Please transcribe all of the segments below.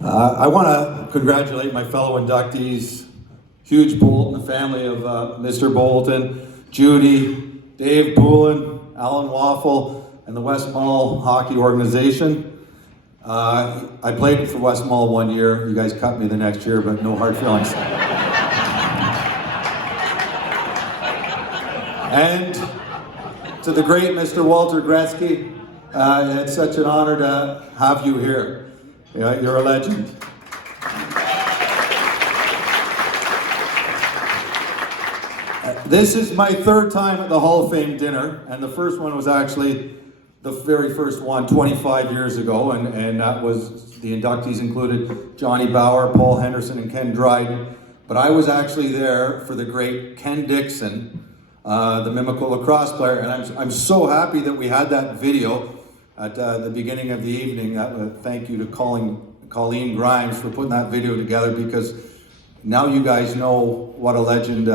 I want to congratulate my fellow inductees, huge Bolton, the family of Mr. Bolton, Judy, Dave Poulin, Alan Waffle, and the West Mall Hockey Organization. I played for West Mall 1 year. You guys cut me the next year, but no hard feelings. And to the great Mr. Walter Gretzky, it's such an honor to have you here. Yeah, you're a legend. This is my third time at the Hall of Fame dinner, and the first one was actually the very first one 25 years ago, and that was, the inductees included Johnny Bauer, Paul Henderson, and Ken Dryden. But I was actually there for the great Ken Dixon, the Mimico lacrosse player, and I'm so happy that we had that video at the beginning of the evening. Thank you to Colleen Grimes for putting that video together, because now you guys know what a legend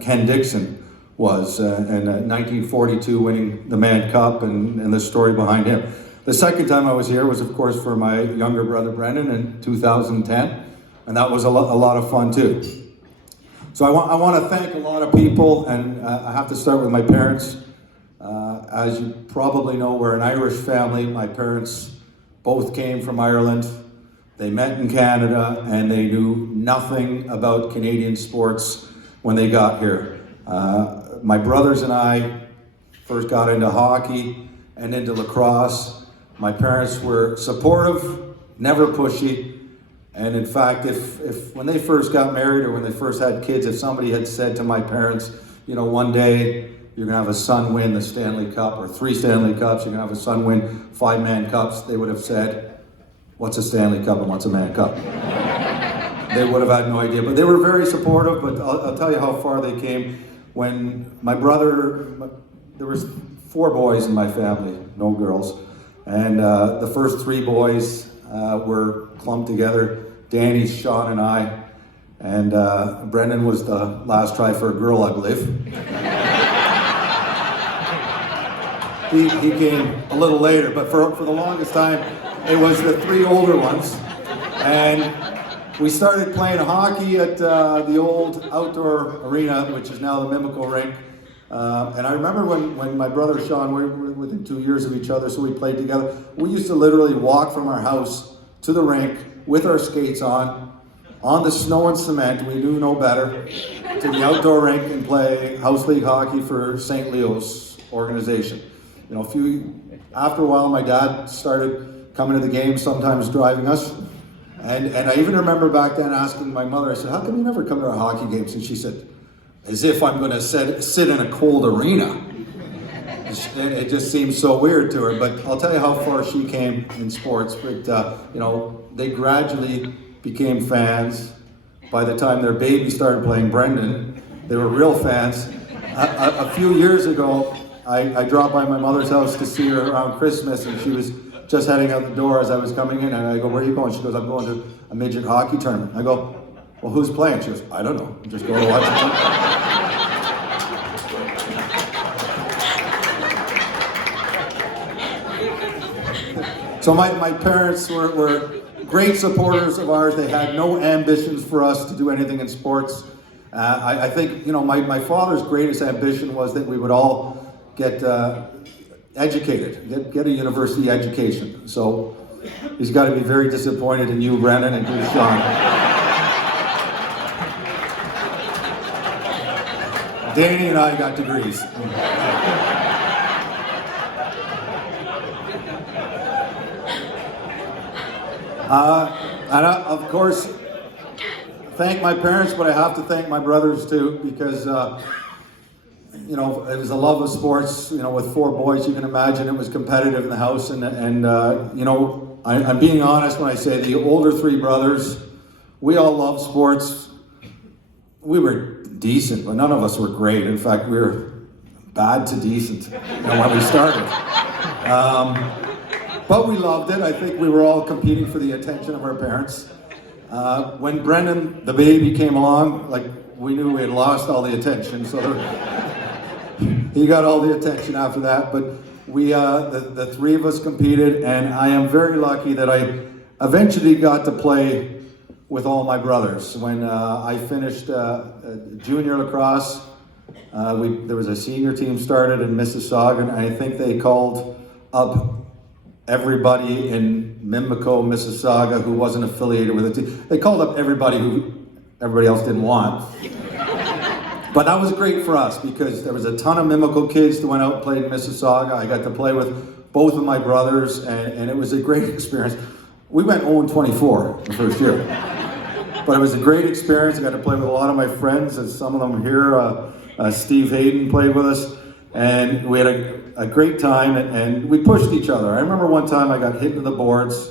Ken Dixon was, in 1942 winning the Mann Cup, and the story behind him. The second time I was here was, of course, for my younger brother Brendan in 2010, and that was a lot of fun too. So I want to thank a lot of people, and I have to start with my parents. As you probably know, we're an Irish family. My parents both came from Ireland. They met in Canada, and they knew nothing about Canadian sports when they got here. My brothers and I first got into hockey and into lacrosse. My parents were supportive, never pushy, and in fact, if when they first got married or when they first had kids, if somebody had said to my parents, you know, one day you're gonna have a son win the Stanley Cup, or 3 Stanley Cups, you're gonna have a son win 5 Mann Cups, they would have said, what's a Stanley Cup and what's a Mann Cup? They would have had no idea, but they were very supportive. But I'll tell you how far they came. When my brother, there was 4 boys in my family, no girls, and the first 3 boys were clumped together, Danny, Sean, and I, and Brendan was the last try for a girl, I believe. He came a little later, but for the longest time, it was the 3 older ones. And we started playing hockey at the old outdoor arena, which is now the Mimico rink. And I remember when my brother Sean, we were within 2 years of each other, so we played together. We used to literally walk from our house to the rink with our skates on the snow and cement, we knew no better, to the outdoor rink and play house league hockey for St. Leo's organization. You know, after a while, my dad started coming to the games, sometimes driving us. And I even remember back then asking my mother, I said, how come you never come to our hockey games? And she said, as if I'm going to sit in a cold arena. And it just seemed so weird to her. But I'll tell you how far she came in sports. But, you know, they gradually became fans. By the time their baby started playing Brendan, they were real fans. A few years ago, I dropped by my mother's house to see her around Christmas, and she was just heading out the door as I was coming in, and I go, where are you going? She goes, I'm going to a midget hockey tournament. I go, well, who's playing? She goes, I don't know. I'm just going to watch it. So my parents were great supporters of ours. They had no ambitions for us to do anything in sports. I think, you know, my father's greatest ambition was that we would all get educated, get a university education. So he's got to be very disappointed in you, Brendan, and you, Sean. Danny and I got degrees. And of course, thank my parents, but I have to thank my brothers too, because you know, it was a love of sports. You know, with 4 boys, you can imagine it was competitive in the house. And you know, I'm being honest when I say the older 3 brothers, we all loved sports. We were decent, but none of us were great. In fact, we were bad to decent, you know, when we started. But we loved it. I think we were all competing for the attention of our parents. When Brendan, the baby, came along, like, we knew we had lost all the attention, so he got all the attention after that. But we, the 3 of us competed, and I am very lucky that eventually got to play with all my brothers. When I finished junior lacrosse, there was a senior team started in Mississauga, and I think they called up everybody in Mimico, Mississauga, who wasn't affiliated with the team. They called up everybody who everybody else didn't want. But that was great for us because there was a ton of Mimico kids that went out and played in Mississauga. I got to play with both of my brothers, and it was a great experience. We went 0-24 the first year. But it was a great experience. I got to play with a lot of my friends, and some of them here. Steve Hayden played with us, and we had a great time, and we pushed each other. I remember one time I got hit into the boards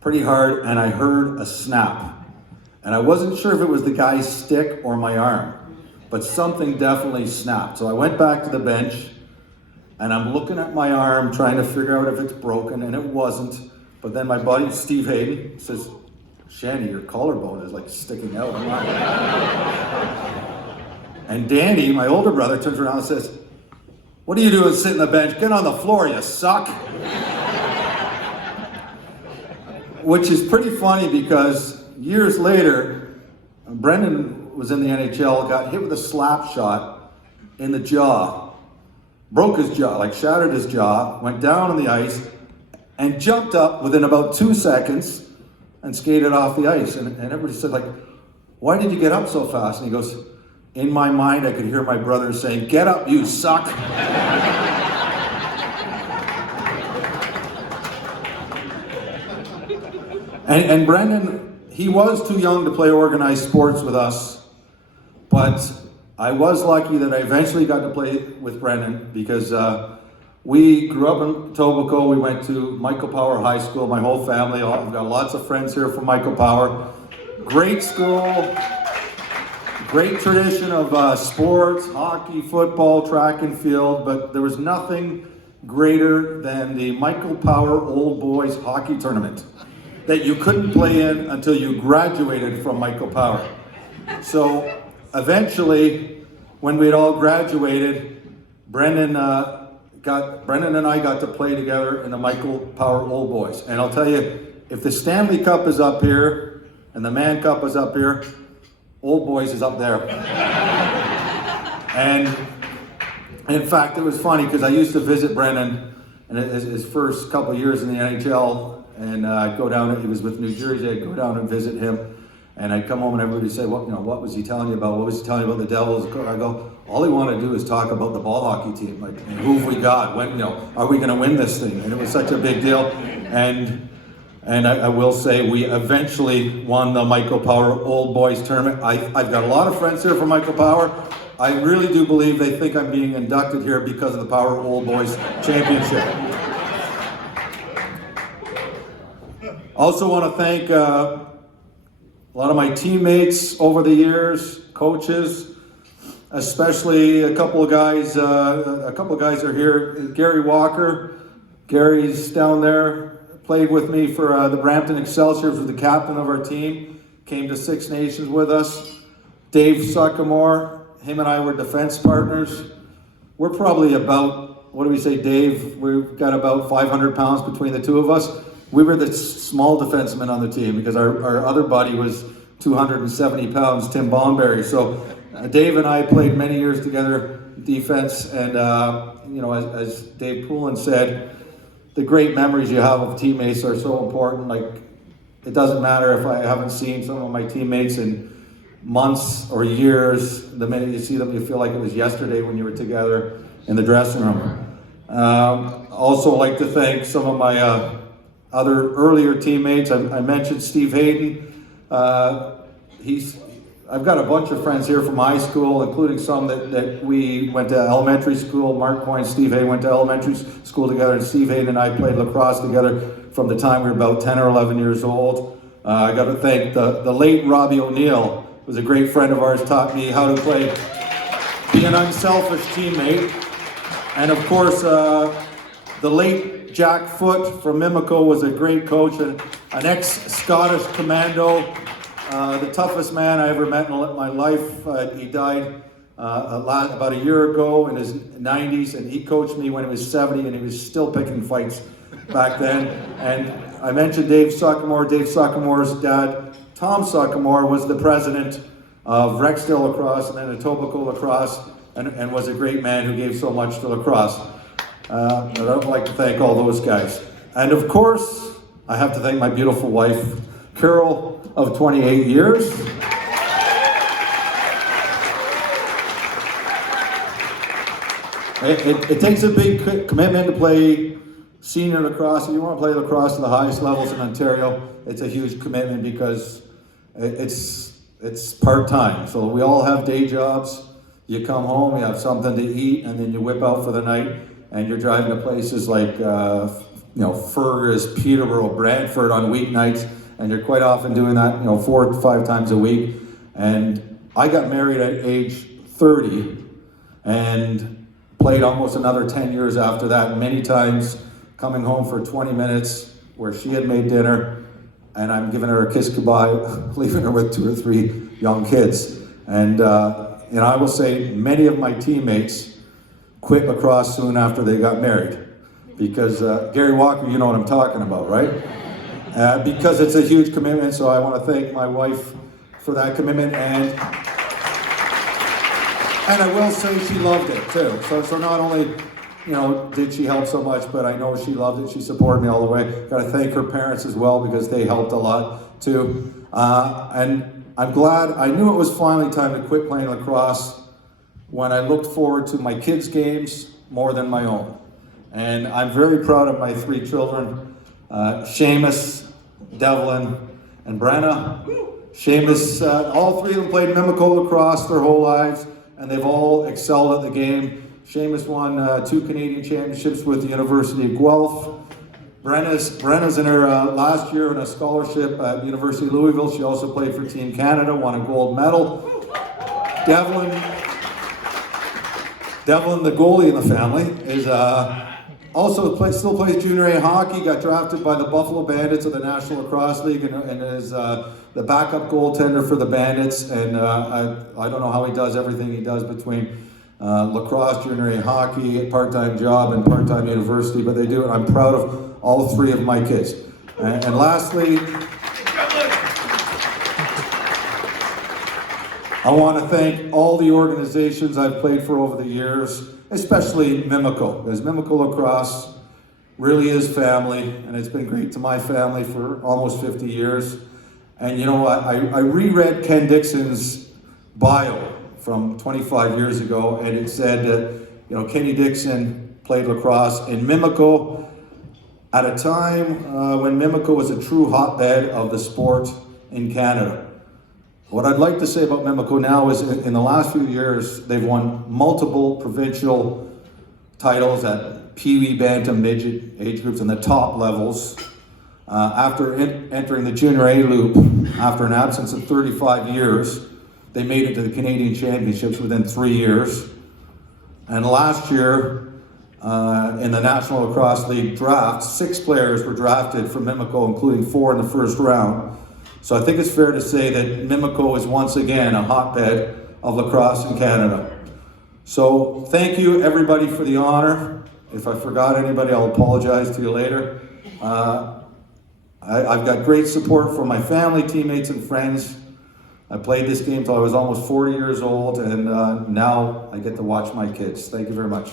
pretty hard, and I heard a snap. And I wasn't sure if it was the guy's stick or my arm, but something definitely snapped. So I went back to the bench, and I'm looking at my arm, trying to figure out if it's broken, and it wasn't. But then my buddy, Steve Hayden, says, "Shanny, your collarbone is like sticking out." And Danny, my older brother, turns around and says, "What are you doing sitting on the bench? Get on the floor, you suck." Which is pretty funny because years later, Brendan was in the NHL, got hit with a slap shot in the jaw, broke his jaw, like shattered his jaw, went down on the ice, and jumped up within about 2 seconds and skated off the ice. And everybody said, like, "Why did you get up so fast?" And he goes, "In my mind, I could hear my brothers saying, 'Get up, you suck.'" And Brendan, he was too young to play organized sports with us, but I was lucky that I eventually got to play with Brendan because we grew up in Etobicoke. We went to Michael Power High School, my whole family. I've got lots of friends here from Michael Power. Great school, great tradition of sports, hockey, football, track and field, but there was nothing greater than the Michael Power Old Boys Hockey Tournament that you couldn't play in until you graduated from Michael Power. So eventually, when we had all graduated, Brendan and I got to play together in the Michael Power Old Boys. And I'll tell you, if the Stanley Cup is up here and the Mann Cup is up here, Old Boys is up there. And in fact, it was funny because I used to visit Brendan in his first couple of years in the NHL, and I'd go down, he was with New Jersey, I'd go down and visit him, and I'd come home and everybody would say, what was he telling you about? What was he telling you about the Devils? I go, all he wanted to do is talk about the ball hockey team, like, who have we got? When, are we going to win this thing? And it was such a big deal. And I will say we eventually won the Michael Power Old Boys tournament. I've got a lot of friends here from Michael Power. I really do believe they think I'm being inducted here because of the Power Old Boys Championship. Also want to thank a lot of my teammates over the years, coaches, especially a couple of guys are here. Gary Walker, Gary's down there, played with me for the Brampton Excelsiors, was the captain of our team, came to Six Nations with us. Dave Suckamore, him and I were defense partners. We're probably about, what do we say, Dave? We've got about 500 pounds between the two of us. We were the small defenseman on the team because our other buddy was 270 pounds, Tim Bomberry. So Dave and I played many years together, defense, and as Dave Poulin said, the great memories you have of teammates are so important. Like, it doesn't matter if I haven't seen some of my teammates in months or years. The minute you see them, you feel like it was yesterday when you were together in the dressing room. Also like to thank some of my other earlier teammates. I mentioned Steve Hayden. I've got a bunch of friends here from high school, including some that we went to elementary school. Mark Coyne, Steve Hayden went to elementary school together, and Steve Hayden and I played lacrosse together from the time we were about 10 or 11 years old. I got to thank the late Robbie O'Neill, who was a great friend of ours, taught me how to be an unselfish teammate. And of course, the late Jack Foote from Mimico was a great coach, and an ex-Scottish commando, the toughest man I ever met in my life. He died about a year ago in his 90s, and he coached me when he was 70, and he was still picking fights back then. And I mentioned Dave Suckamore. Dave Suckamore's dad, Tom Suckamore, was the president of Rexdale Lacrosse and then Etobicoke Lacrosse, and was a great man who gave so much to lacrosse. I'd like to thank all those guys. And of course, I have to thank my beautiful wife, Carol, of 28 years. It takes a big commitment to play senior lacrosse. If you want to play lacrosse at the highest levels in Ontario, it's a huge commitment because it's part-time. So we all have day jobs. You come home, you have something to eat, and then you whip out for the night, and you're driving to places like Fergus, Peterborough, Brantford on weeknights, and you're quite often doing that 4 to 5 times a week. And I got married at age 30 and played almost another 10 years after that, many times coming home for 20 minutes where she had made dinner and I'm giving her a kiss goodbye, leaving her with 2 or 3 young kids. And I will say many of my teammates quit lacrosse soon after they got married. Because Gary Walker, you know what I'm talking about, right? Because it's a huge commitment, so I want to thank my wife for that commitment. And I will say she loved it too. So not only, did she help so much, but I know she loved it. She supported me all the way. Got to thank her parents as well because they helped a lot too. And I'm glad. I knew it was finally time to quit playing lacrosse when I looked forward to my kids' games more than my own. And I'm very proud of my 3 children, Seamus, Devlin, and Brenna. Seamus, all 3 of them played Mimico lacrosse their whole lives, and they've all excelled at the game. Seamus won 2 Canadian championships with the University of Guelph. Brenna's in her last year in a scholarship at University of Louisville. She also played for Team Canada, won a gold medal. Devlin, the goalie in the family, is still plays junior A hockey, got drafted by the Buffalo Bandits of the National Lacrosse League and is the backup goaltender for the Bandits. And I don't know how he does everything he does between lacrosse, junior A hockey, a part-time job, and part-time university, but they do it. I'm proud of all 3 of my kids. And lastly, I want to thank all the organizations I've played for over the years, especially Mimico, because Mimico Lacrosse really is family, and it's been great to my family for almost 50 years. And I reread Ken Dixon's bio from 25 years ago, and it said that, Kenny Dixon played lacrosse in Mimico at a time when Mimico was a true hotbed of the sport in Canada. What I'd like to say about Mimico now is in the last few years, they've won multiple provincial titles at Pee-wee, Bantam, Midget age groups and the top levels. After entering the Junior A loop, after an absence of 35 years, they made it to the Canadian Championships within 3 years. And last year, in the National Lacrosse League draft, 6 players were drafted from Mimico, including 4 in the first round. So I think it's fair to say that Mimico is once again a hotbed of lacrosse in Canada. So thank you everybody for the honor. If I forgot anybody, I'll apologize to you later. I've got great support from my family, teammates, and friends. I played this game till I was almost 40 years old, and now I get to watch my kids. Thank you very much.